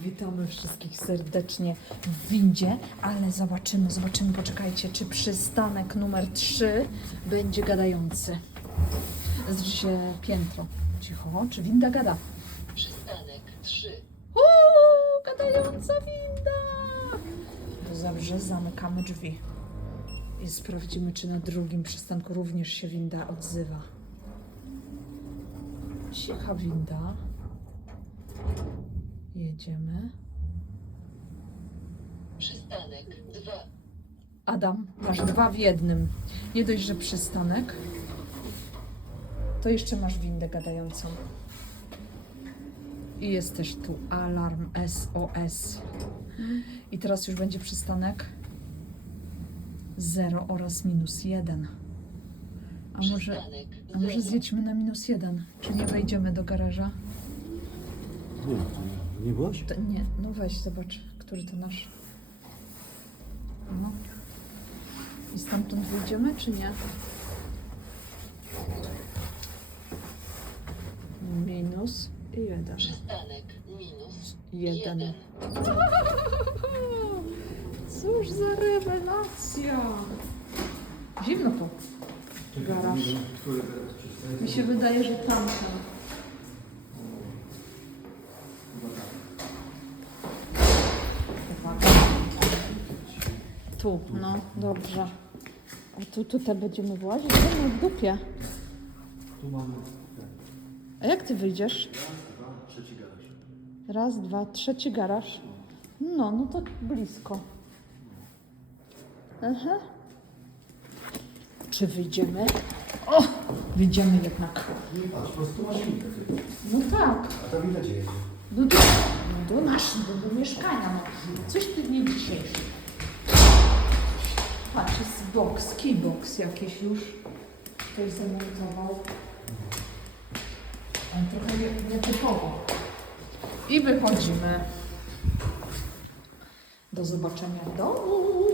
Witamy wszystkich serdecznie w windzie, ale zobaczymy, zobaczymy, poczekajcie, czy przystanek numer 3 będzie gadający. Znaczy się piętro. Cicho, czy winda gada? Przystanek 3. Uuu, gadająca winda! To dobrze, zamykamy drzwi. I sprawdzimy, czy na drugim przystanku również się winda odzywa. Cicha winda. Jedziemy. Przystanek 2. Adam, masz dwa w jednym. Nie dość, że przystanek, to jeszcze masz windę gadającą. I jest też tu alarm SOS. I teraz już będzie przystanek 0 oraz minus 1. A może, a może 0. zjedźmy na minus 1? Czy nie wejdziemy do garaża? Nie, byłaś? To nie, no weź zobacz, który to nasz. No. I stamtąd wyjdziemy, czy nie? Minus jeden. Przystanek minus Jeden. 1. Cóż za rewelacja! Zimno tu. Garaż. Mi się wydaje, że tamten. Tu, no, dobrze. A tu tutaj będziemy włazić? No, w dupie. Tu mamy A jak ty wyjdziesz? dwa, trzeci garaż. Raz, dwa, trzeci garaż. No, no to blisko. Aha. Czy wyjdziemy? O! Wyjdziemy jednak. Nie patrz, po prostu masz windę. No tak. A ta winda gdzie jedzie? Do, do, do naszego, do mieszkania. No. Coś ty nie dzisiejszy. Patrz, jest box, keybox jakiś już. Ktoś zamontował. Ale trochę nie- nietypowo. I wychodzimy. Do zobaczenia w domu.